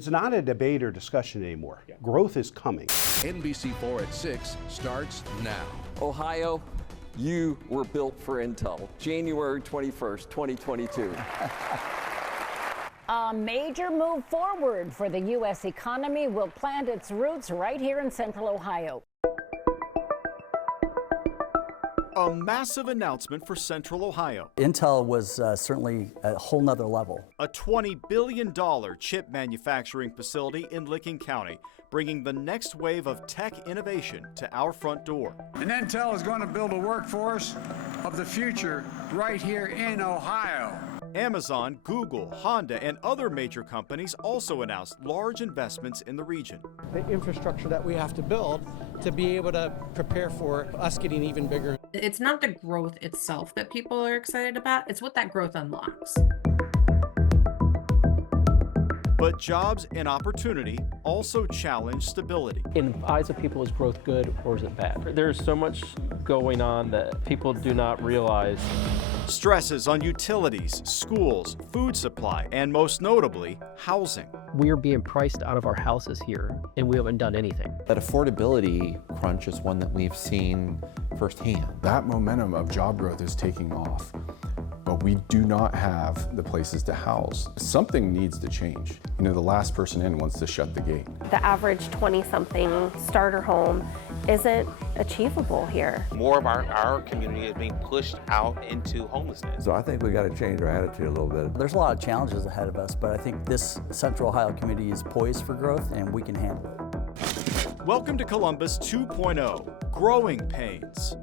It's not a debate or discussion anymore. Yeah. Growth is coming. NBC4 at 6 starts now. Ohio, you were built for Intel. January 21st, 2022. A major move forward for the U.S. economy will plant its roots right here in Central Ohio. A massive announcement for Central Ohio. Intel was certainly a whole nother level. A $20 billion chip manufacturing facility in Licking County, bringing the next wave of tech innovation to our front door. And Intel is going to build a workforce of the future right here in Ohio. Amazon, Google, Honda, and other major companies also announced large investments in the region. The infrastructure that we have to build to be able to prepare for us getting even bigger. It's not the growth itself that people are excited about, it's what that growth unlocks. But jobs and opportunity also challenge stability. In the eyes of people, is growth good or is it bad? There's so much going on that people do not realize. Stresses on utilities, schools, food supply, and most notably, housing. We are being priced out of our houses here, and we haven't done anything. That affordability crunch is one that we've seen firsthand. That momentum of job growth is taking off, but we do not have the places to house. Something needs to change. You know, the last person in wants to shut the gate. The average 20-something starter home isn't achievable here. More of our community is being pushed out into homelessness. So I think we got to change our attitude a little bit. There's a lot of challenges ahead of us, but I think this Central Ohio community is poised for growth and we can handle it. Welcome to Columbus 2.0, Growing Pains.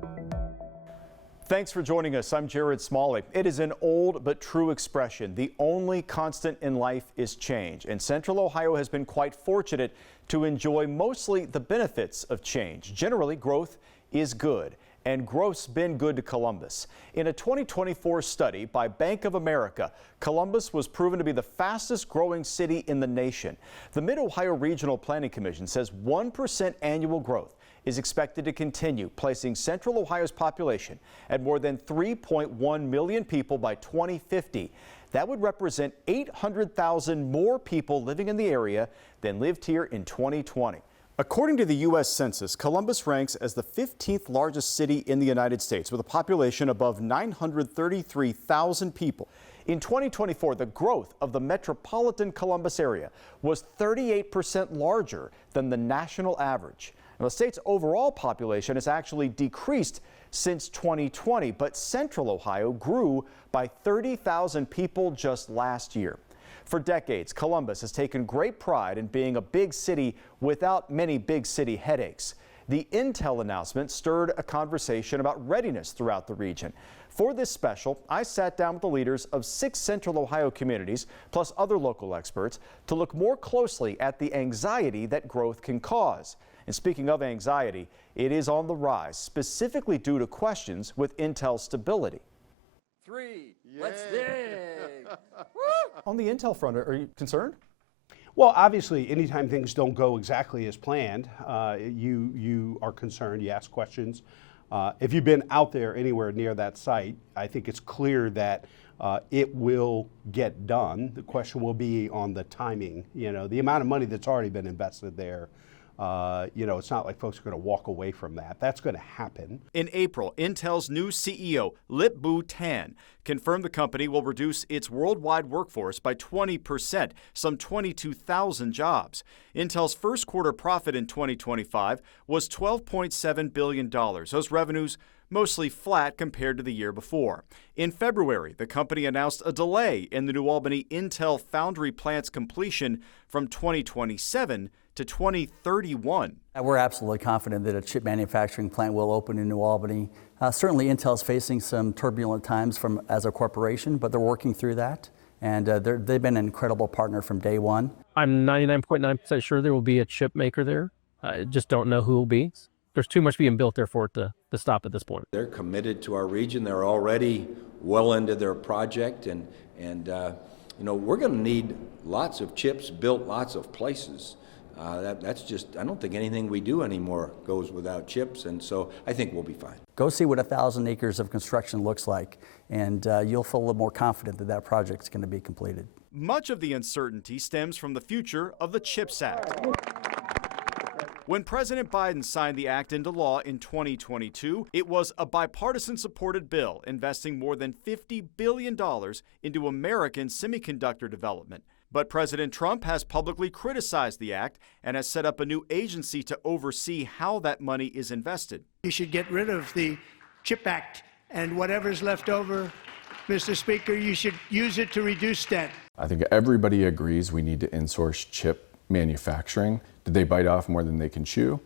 Thanks for joining us. I'm Jared Smalley. It is an old but true expression. The only constant in life is change, and Central Ohio has been quite fortunate to enjoy mostly the benefits of change. Generally, growth is good, and growth's been good to Columbus. In a 2024 study by Bank of America, Columbus was proven to be the fastest growing city in the nation. The Mid-Ohio Regional Planning Commission says 1% annual growth is expected to continue, placing Central Ohio's population at more than 3.1 million people by 2050. That would represent 800,000 more people living in the area than lived here in 2020. According to the U.S. Census, Columbus ranks as the 15th largest city in the United States with a population above 933,000 people. In 2024, the growth of the metropolitan Columbus area was 38% larger than the national average. Now, the state's overall population has actually decreased since 2020, but Central Ohio grew by 30,000 people just last year. For decades, Columbus has taken great pride in being a big city without many big city headaches. The Intel announcement stirred a conversation about readiness throughout the region. For this special, I sat down with the leaders of 6 Central Ohio communities, plus other local experts, to look more closely at the anxiety that growth can cause. And speaking of anxiety, it is on the rise, specifically due to questions with Intel's stability. Let's dig. On the Intel front, are you concerned? Well, obviously, anytime things don't go exactly as planned, you are concerned, you ask questions. If you've been out there anywhere near that site, I think it's clear that it will get done. The question will be on the timing, you know, the amount of money that's already been invested there. You know, it's not like folks are going to walk away from that. That's going to happen. In April, Intel's new CEO, Lip-Bu Tan, confirmed the company will reduce its worldwide workforce by 20%, some 22,000 jobs. Intel's first quarter profit in 2025 was $12.7 billion. Those revenues mostly flat compared to the year before. In February, the company announced a delay in the New Albany Intel foundry plant's completion from 2027 to 2031. We're absolutely confident that a chip manufacturing plant will open in New Albany. Certainly Intel is facing some turbulent times as a corporation, but they're working through that. And they've been an incredible partner from day one. I'm 99.9% sure there will be a chip maker there. I just don't know who will be. There's too much being built there for it to stop at this point. They're committed to our region. They're already well into their project, and you know, we're going to need lots of chips built lots of places. That's just, I don't think anything we do anymore goes without chips, and so I think we'll be fine. Go see what 1,000 acres of construction looks like, and you'll feel a little more confident that that project's going to be completed. Much of the uncertainty stems from the future of the CHIPS Act. When President Biden signed the act into law in 2022, it was a bipartisan-supported bill investing more than $50 billion into American semiconductor development. But President Trump has publicly criticized the act and has set up a new agency to oversee how that money is invested. You should get rid of the CHIP Act, and whatever's left over, Mr. Speaker, you should use it to reduce debt. I think everybody agrees we need to insource chip manufacturing. Did they bite off more than they can chew?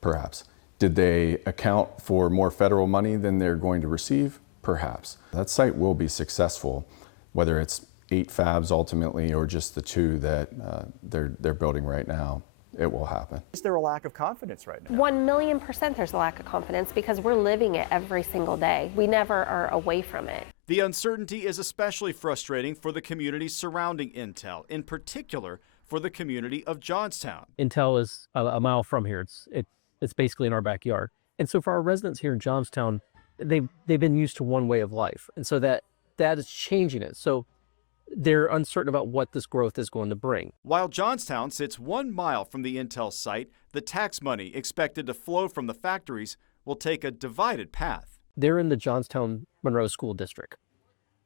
Perhaps. Did they account for more federal money than they're going to receive? Perhaps. That site will be successful, whether it's 8 fabs ultimately or just the 2 that they're building right now. It will happen. Is there a lack of confidence right now? 1,000,000% there's a lack of confidence because we're living it every single day. We never are away from it. The uncertainty is especially frustrating for the communities surrounding Intel, in particular for the community of Johnstown. Intel is a mile from here. It's basically in our backyard. And so for our residents here in Johnstown, they've been used to one way of life. And so that is changing it. So they're uncertain about what this growth is going to bring. While Johnstown sits 1 mile from the Intel site, the tax money expected to flow from the factories will take a divided path. They're in the Johnstown Monroe School District.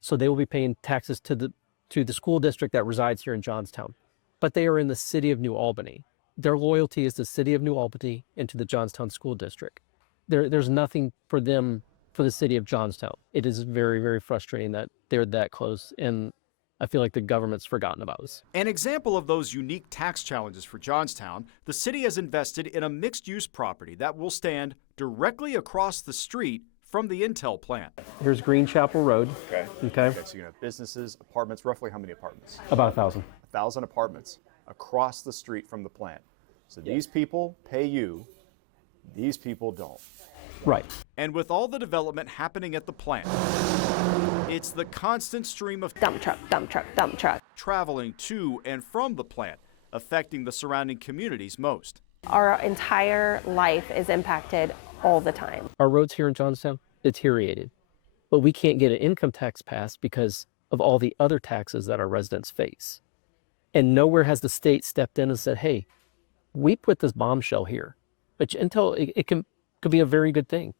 So they will be paying taxes to the school district that resides here in Johnstown. But they are in the city of New Albany. Their loyalty is the city of New Albany and to the Johnstown School District. There's nothing for them for the city of Johnstown. It is very, very frustrating that they're that close, and I feel like the government's forgotten about us. An example of those unique tax challenges for Johnstown, the city has invested in a mixed-use property that will stand directly across the street from the Intel plant. Here's Green Chapel Road. Okay. Okay. So you have businesses, apartments, roughly how many apartments? About 1,000. 1,000 apartments across the street from the plant. So these people pay you, these people don't. Right. And with all the development happening at the plant, it's the constant stream of dump truck, dump truck, dump truck traveling to and from the plant, affecting the surrounding communities most. Our entire life is impacted all the time. Our roads here in Johnstown deteriorated, but we can't get an income tax passed because of all the other taxes that our residents face. And nowhere has the state stepped in and said, hey, we put this bombshell here, but Intel, it could be a very good thing.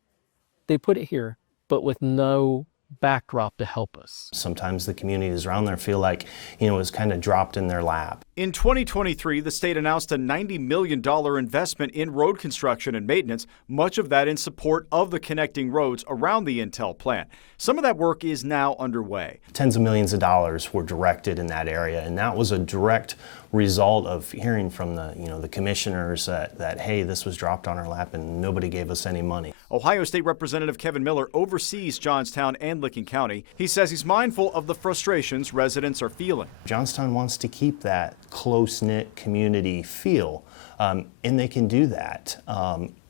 They put it here, but with no backdrop to help us. Sometimes the communities around there feel like, it was kind of dropped in their lap. In 2023, the state announced a $90 million investment in road construction and maintenance, much of that in support of the connecting roads around the Intel plant. Some of that work is now underway. Tens of millions of dollars were directed in that area, and that was a direct result of hearing from the commissioners that, hey, this was dropped on our lap and nobody gave us any money. Ohio State Representative Kevin Miller oversees Johnstown and Licking County. He says he's mindful of the frustrations residents are feeling. Johnstown wants to keep that close-knit community feel, and they can do that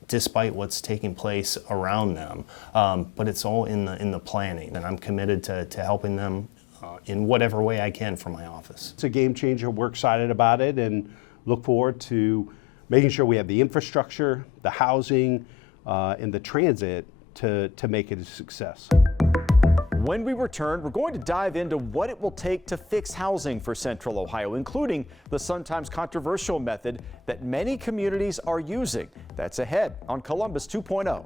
despite what's taking place around them. But it's all in the planning, and I'm committed to helping them in whatever way I can from my office. It's a game changer. We're excited about it and look forward to making sure we have the infrastructure, the housing, and the transit to make it a success. When we return, we're going to dive into what it will take to fix housing for Central Ohio, including the sometimes controversial method that many communities are using. That's ahead on Columbus 2.0.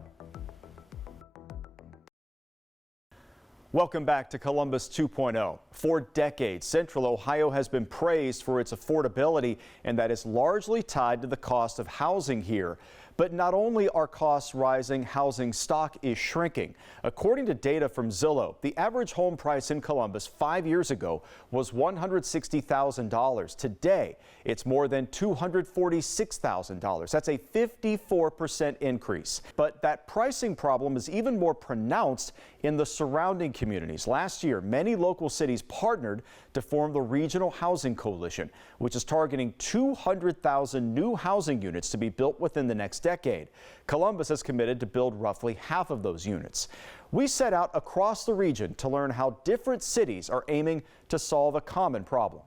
Welcome back to Columbus 2.0. For decades, Central Ohio has been praised for its affordability, and that is largely tied to the cost of housing here. But not only are costs rising, housing stock is shrinking. According to data from Zillow, the average home price in Columbus 5 years ago was $160,000. Today, it's more than $246,000. That's a 54% increase. But that pricing problem is even more pronounced in the surrounding communities. Last year, many local cities partnered to form the Regional Housing Coalition, which is targeting 200,000 new housing units to be built within the next decade. Columbus is committed to build roughly half of those units. We set out across the region to learn how different cities are aiming to solve a common problem.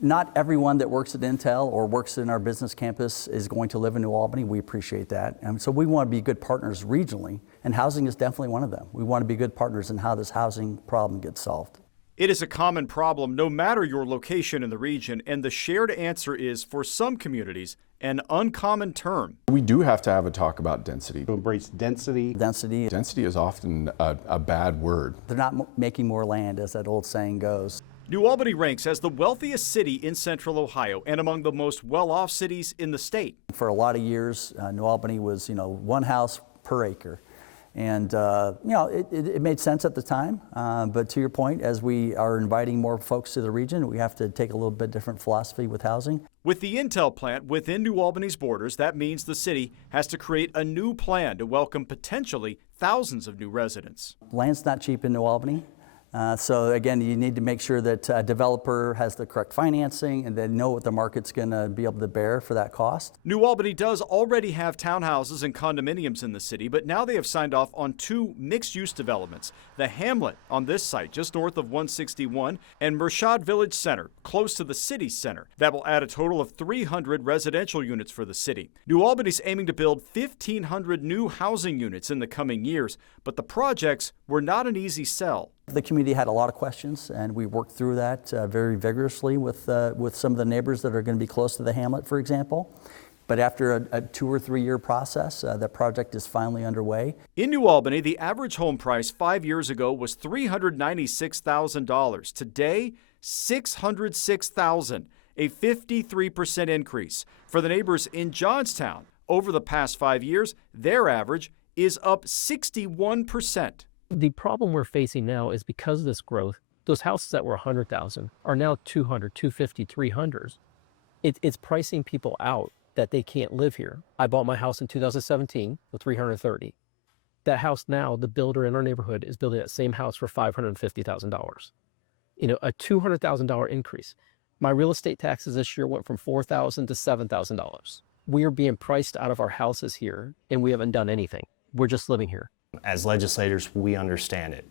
Not everyone that works at Intel or works in our business campus is going to live in New Albany. We appreciate that. And so we want to be good partners regionally, and housing is definitely one of them. We want to be good partners in how this housing problem gets solved. It is a common problem no matter your location in the region, and the shared answer is, for some communities, an uncommon term. We do have to have a talk about density. To embrace density. Density. Density is often a bad word. They're not making more land, as that old saying goes. New Albany ranks as the wealthiest city in Central Ohio and among the most well-off cities in the state. For a lot of years, New Albany was, one house per acre. And, it made sense at the time. But to your point, as we are inviting more folks to the region, we have to take a little bit different philosophy with housing. With the Intel plant within New Albany's borders, that means the city has to create a new plan to welcome potentially thousands of new residents. Land's not cheap in New Albany. So again, you need to make sure that a developer has the correct financing and they know what the market's going to be able to bear for that cost. New Albany does already have townhouses and condominiums in the city, but now they have signed off on 2 mixed-use developments. The Hamlet on this site, just north of 161, and Mershad Village Center, close to the city center. That will add a total of 300 residential units for the city. New Albany's aiming to build 1,500 new housing units in the coming years, but the projects were not an easy sell. The community had a lot of questions, and we worked through that very vigorously with some of the neighbors that are going to be close to the Hamlet, for example. But after a 2 or 3 year process, the project is finally underway. In New Albany, the average home price 5 years ago was $396,000. Today, $606,000, a 53% increase. For the neighbors in Johnstown, over the past 5 years, their average is up 61%. The problem we're facing now is because of this growth, those houses that were 100,000 are now 200, 250, 300s. It's pricing people out that they can't live here. I bought my house in 2017 for $330. That house now, the builder in our neighborhood is building that same house for $550,000. A $200,000 increase. My real estate taxes this year went from $4,000 to $7,000. We are being priced out of our houses here, and we haven't done anything. We're just living here. As legislators, we understand it.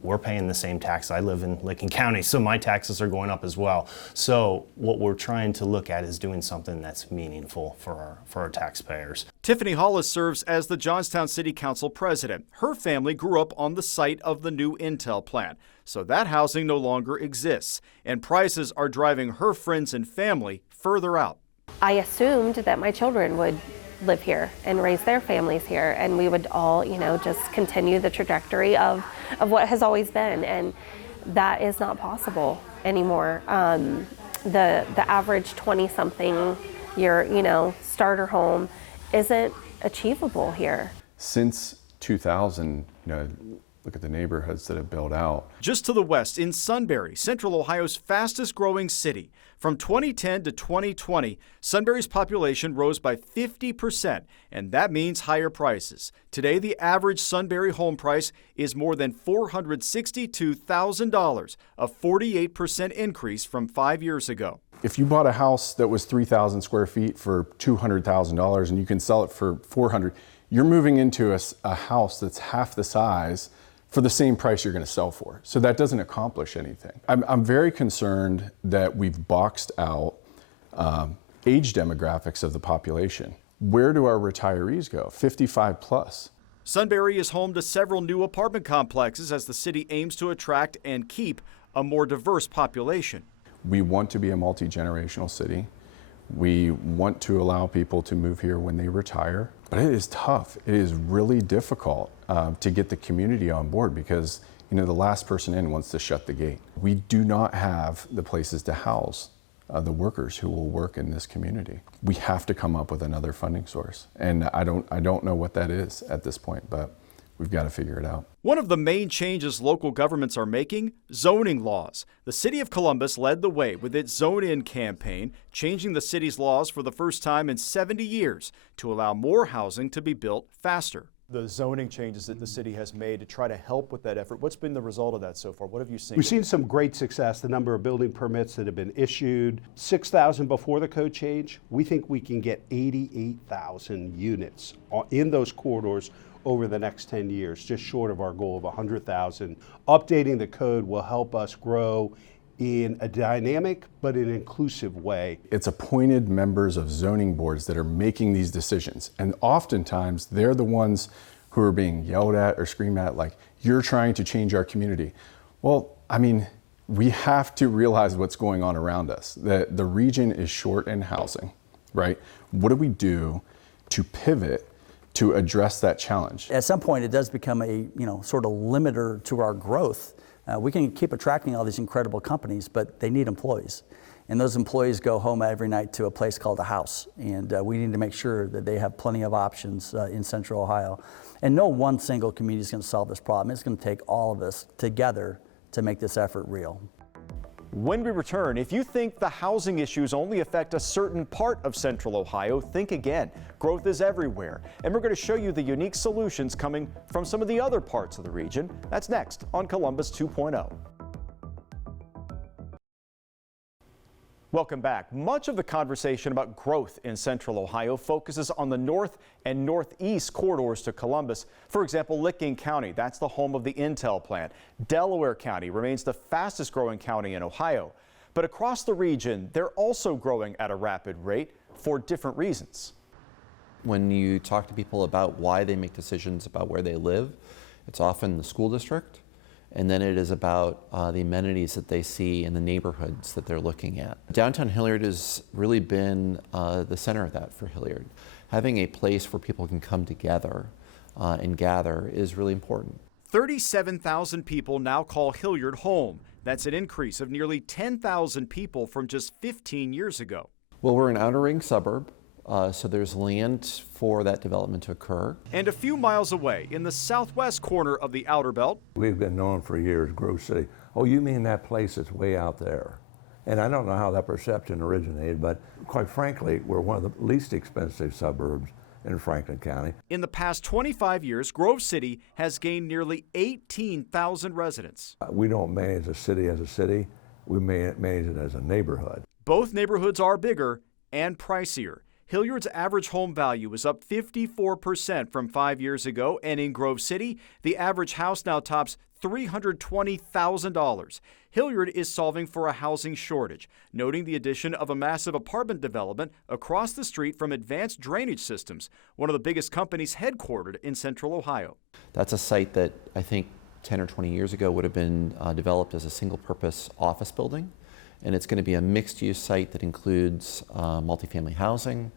We're paying the same tax. I live in Licking County, so my taxes are going up as well. So what we're trying to look at is doing something that's meaningful for our taxpayers. Tiffany Hollis serves as the Johnstown City Council president. Her family grew up on the site of the new Intel plant, so that housing no longer exists, and prices are driving her friends and family further out. I assumed that my children would live here and raise their families here, and we would all, just continue the trajectory of what has always been, and that is not possible anymore. The average 20-something year, starter home isn't achievable here. Since 2000, look at the neighborhoods that have built out. Just to the west, in Sunbury, Central Ohio's fastest growing city. From 2010 to 2020, Sunbury's population rose by 50%, and that means higher prices. Today, the average Sunbury home price is more than $462,000, a 48% increase from 5 years ago. If you bought a house that was 3,000 square feet for $200,000 and you can sell it for $400,000, you're moving into a house that's half the size for the same price you're going to sell for. So that doesn't accomplish anything. I'm very concerned that we've boxed out age demographics of the population. Where do our retirees go? 55 plus. Sunbury is home to several new apartment complexes as the city aims to attract and keep a more diverse population. We want to be a multi-generational city. We want to allow people to move here when they retire, but it is tough. It is really difficult to get the community on board because, the last person in wants to shut the gate. We do not have the places to house the workers who will work in this community. We have to come up with another funding source, and I don't know what that is at this point, but we've got to figure it out. One of the main changes local governments are making, zoning laws. The city of Columbus led the way with its Zone In campaign, changing the city's laws for the first time in 70 years to allow more housing to be built faster. The zoning changes that the city has made to try to help with that effort, what's been the result of that so far? What have you seen? We've seen some great success, the number of building permits that have been issued. 6,000 before the code change. We think we can get 88,000 units in those corridors over the next 10 years, just short of our goal of 100,000. Updating the code will help us grow in a dynamic but an inclusive way. It's appointed members of zoning boards that are making these decisions, and oftentimes they're the ones who are being yelled at or screamed at, like, you're trying to change our community. Well, We have to realize what's going on around us. The region is short in housing, right? What do we do to pivot to address that challenge? At some point, it does become a sort of limiter to our growth. We can keep attracting all these incredible companies, but they need employees. And those employees go home every night to a place called a house. And we need to make sure that they have plenty of options in Central Ohio. And no one single community is going to solve this problem. It's going to take all of us together to make this effort real. When we return, if you think the housing issues only affect a certain part of Central Ohio, think again. Growth is everywhere, and we're going to show you the unique solutions coming from some of the other parts of the region. That's next on Columbus 2.0. Welcome back. Much of the conversation about growth in Central Ohio focuses on the north and northeast corridors to Columbus. For example, Licking County, that's the home of the Intel plant. Delaware County remains the fastest growing county in Ohio. But across the region, they're also growing at a rapid rate for different reasons. When you talk to people about why they make decisions about where they live, it's often the school district. And then it is about the amenities that they see in the neighborhoods that they're looking at. Downtown Hilliard has really been the center of that for Hilliard. Having a place where people can come together and gather is really important. 37,000 people now call Hilliard home. That's an increase of nearly 10,000 people from just 15 years ago. Well, we're an outer ring suburb. So there's land for that development to occur. And a few miles away, in the southwest corner of the Outer Belt, we've been known for years, Grove City. Oh, you mean that place that's way out there? And I don't know how that perception originated, but quite frankly, we're one of the least expensive suburbs in Franklin County. In the past 25 years, Grove City has gained nearly 18,000 residents. We don't manage a city as a city, we manage it as a neighborhood. Both neighborhoods are bigger and pricier. Hilliard's average home value is up 54% from 5 years ago, and in Grove City, the average house now tops $320,000. Hilliard is solving for a housing shortage, noting the addition of a massive apartment development across the street from Advanced Drainage Systems, one of the biggest companies headquartered in Central Ohio. That's a site that I think 10 or 20 years ago would have been developed as a single-purpose office building. And it's going to be a mixed-use site that includes multifamily housing,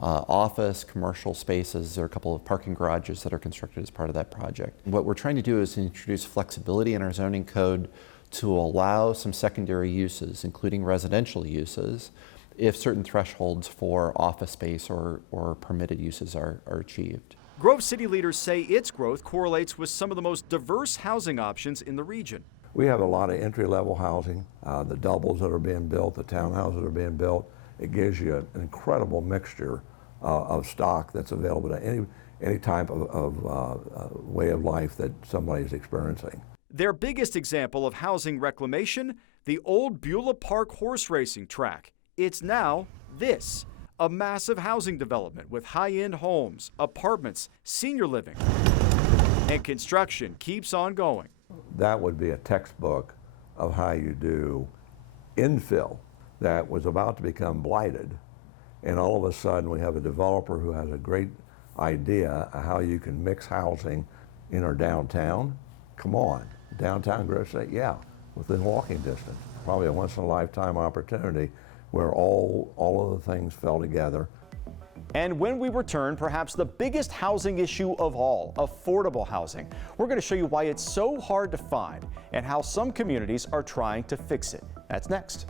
office, commercial spaces. There are a couple of parking garages that are constructed as part of that project. What we're trying to do is introduce flexibility in our zoning code to allow some secondary uses, including residential uses, if certain thresholds for office space or permitted uses are achieved. Grove City leaders say its growth correlates with some of the most diverse housing options in the region. We have a lot of entry-level housing, the doubles that are being built, the townhouses that are being built. It gives you an incredible mixture of stock that's available to any type of way of life that somebody is experiencing. Their biggest example of housing reclamation, the old Beulah Park horse racing track. It's now this, a massive housing development with high-end homes, apartments, senior living, and construction keeps on going. That would be a textbook of how you do infill that was about to become blighted. And all of a sudden we have a developer who has a great idea of how you can mix housing in our downtown. Come on, downtown Grove City, yeah, within walking distance. Probably a once in a lifetime opportunity where all of the things fell together. And when we return, perhaps the biggest housing issue of all, affordable housing. We're going to show you why it's so hard to find and how some communities are trying to fix it. That's next.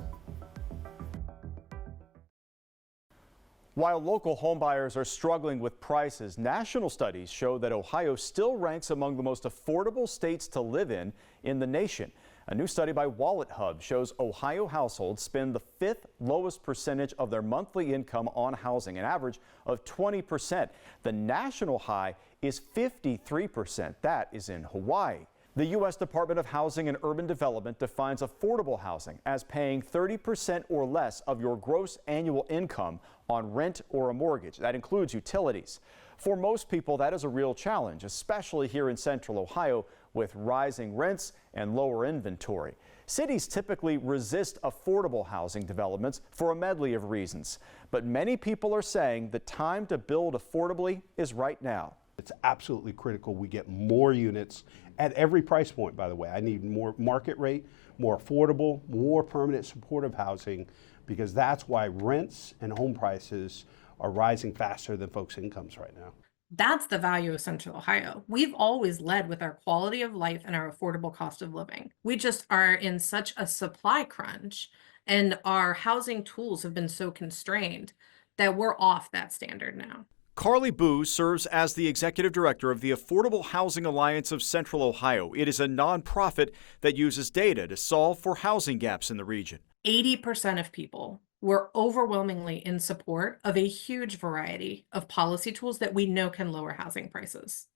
While local homebuyers are struggling with prices, national studies show that Ohio still ranks among the most affordable states to live in the nation. A new study by Wallet Hub shows Ohio households spend the 5th lowest percentage of their monthly income on housing, an average of 20%. The national high is 53%. That is in Hawaii. The U.S. Department of Housing and Urban Development defines affordable housing as paying 30% or less of your gross annual income on rent or a mortgage. That includes utilities. For most people, that is a real challenge, especially here in Central Ohio with rising rents and lower inventory. Cities typically resist affordable housing developments for a medley of reasons, but many people are saying the time to build affordably is right now. It's absolutely critical we get more units at every price point, by the way. I need more market rate, more affordable, more permanent supportive housing, because that's why rents and home prices are rising faster than folks' incomes right now. That's the value of Central Ohio. We've always led with our quality of life and our affordable cost of living. We just are in such a supply crunch, and our housing tools have been so constrained that we're off that standard now. Carly Boo serves as the executive director of the Affordable Housing Alliance of Central Ohio. It is a nonprofit that uses data to solve for housing gaps in the region. 80% of people were overwhelmingly in support of a huge variety of policy tools that we know can lower housing prices.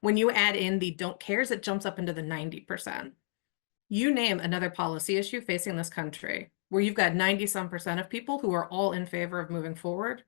When you add in the don't cares, it jumps up into the 90%. You name another policy issue facing this country where you've got 90-some% of people who are all in favor of moving forward,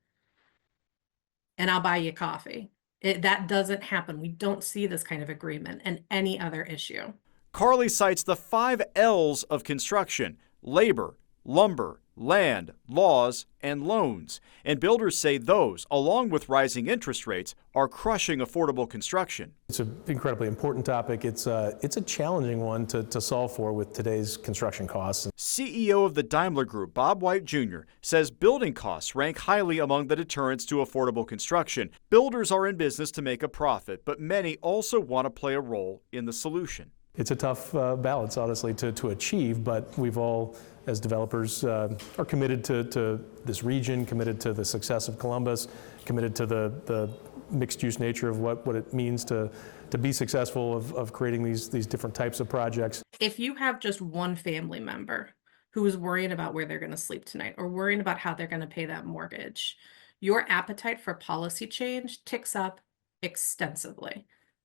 and I'll buy you coffee. That doesn't happen. We don't see this kind of agreement in any other issue. Carly cites the 5 L's of construction: labor, lumber, land, laws, and loans. And builders say those, along with rising interest rates, are crushing affordable construction. It's an incredibly important topic. It's a challenging one to solve for with today's construction costs. CEO of the Daimler Group, Bob White Jr., says building costs rank highly among the deterrents to affordable construction. Builders are in business to make a profit, but many also want to play a role in the solution. It's a tough balance, honestly, to achieve, but we've all, as developers, are committed to this region, committed to the success of Columbus, committed to the mixed-use nature of what it means to be successful of creating these different types of projects. If you have just one family member who is worrying about where they're going to sleep tonight or worrying about how they're going to pay that mortgage, your appetite for policy change ticks up extensively.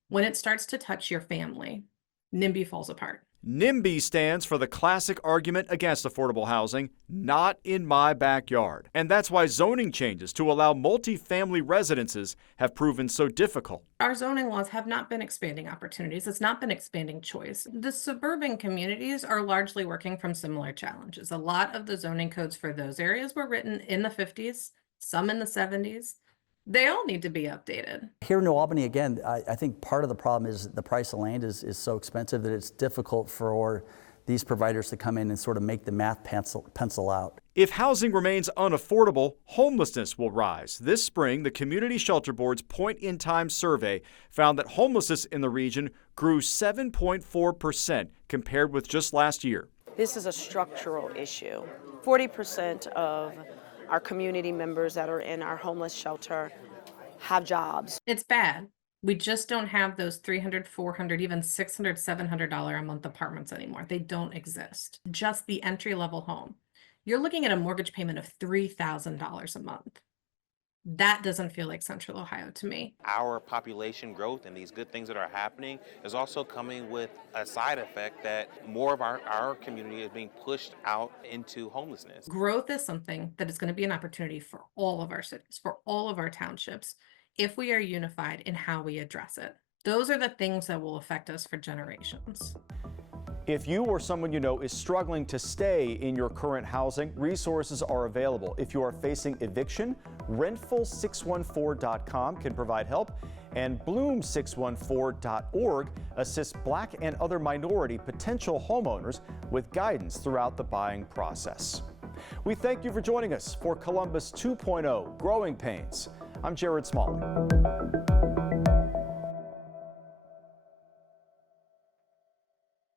When it starts to touch your family, NIMBY falls apart. NIMBY stands for the classic argument against affordable housing: not in my backyard. And that's why zoning changes to allow multifamily residences have proven so difficult. Our zoning laws have not been expanding opportunities. It's not been expanding choice. The suburban communities are largely working from similar challenges. A lot of the zoning codes for those areas were written in the 50s, some in the 70s. They all need to be updated. Here in New Albany, again, I think part of the problem is the price of land is so expensive that it's difficult for these providers to come in and sort of make the math pencil out. If housing remains unaffordable, homelessness will rise. This spring, the Community Shelter Board's point-in-time survey found that homelessness in the region grew 7.4% compared with just last year. This is a structural issue. 40% of our community members that are in our homeless shelter have jobs. It's bad. We just don't have those $300, $400, even $600, $700 a month apartments anymore. They don't exist. Just the entry-level home. You're looking at a mortgage payment of $3,000 a month. That doesn't feel like Central Ohio to me. Our population growth and these good things that are happening is also coming with a side effect that more of our community is being pushed out into homelessness. Growth is something that is going to be an opportunity for all of our cities, for all of our townships, if we are unified in how we address it. Those are the things that will affect us for generations. If you or someone you know is struggling to stay in your current housing, resources are available. If you are facing eviction, Rentful614.com can provide help, and Bloom614.org assists Black and other minority potential homeowners with guidance throughout the buying process. We thank you for joining us for Columbus 2.0 Growing Pains. I'm Jared Smalley.